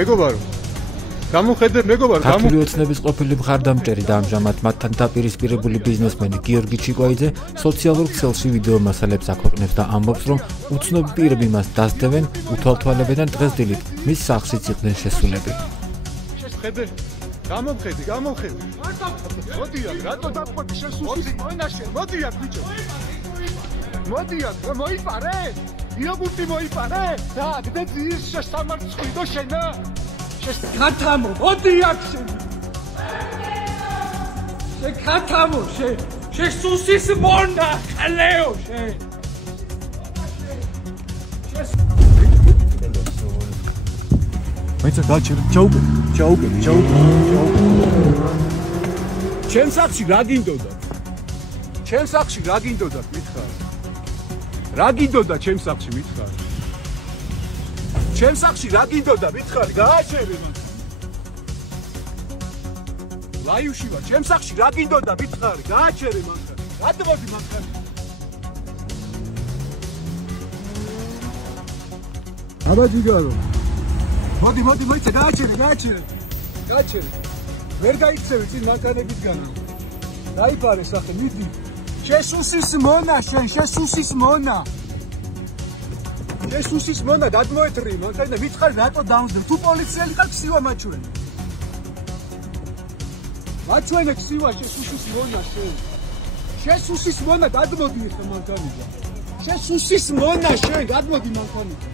მეგობარო. გამოხედე მეგობარო, ქართული ოცნების ყოფილი მხარდამჭერი და ამჟამად მათთან დაპირისპირებული ბიზნესმენი გიორგი ჩიკვაიძე სოციალურ ქსელში ვიდეო მასალებს აქვეყნებს და ამბობს, რომ უცნობი პირები მას დასდევენ, უთვალთვალებენ და დღესდილით მის სახლშიც იყვნენ შესულები. შეხედე. გამომხედი. მოდიათ, რატო დაგყვები შესუსის მონაშენ? მოდიათ ბიჭო. მოდიათ, მოიპარე? იოგურტი მოიპარე? და გდე ძის შესამარცხიდო შენა? Შეკათამო, მოდიათ შენ. შეკათამო, შესუსის მონა, ხალეო შენ. მაიცა გაჩერე, ჩაუგე. ჩემს სახლში რა გინდოდათ? ჩემს სახლში რა გინდოდათ, მითხარ? რა გინდოდა ჩემს სახლში, მითხარ? ჩემს სახლში რა გინდოდა, მითხარ? გააჩერე მან. ლაივში ვარ, ჩემს სახლში რა გინდოდა, მითხარ? გააჩერე მან. რატომოდი მან? აბა ჯიგარო. მოდი, მოიცა, გააჩერე. ვერ გაიქცევი წინ მანქანებიდან. დაიფარე სახე, მიდი. შესუსის მონა შენ, შესუსის მონა. შესუსის მონა გადმოეთრი, მანქანა მითხარი რატო დამძდე? თუ პოლიციელი ხარ, ქსივა მაჩვენე. მაჩვენე ქსივა შესუსის მონა შენ. შესუსის მონა გადმოდი ხა მანქანიდან. შესუსის მონა შენ, გადმოდი მანქანიდან.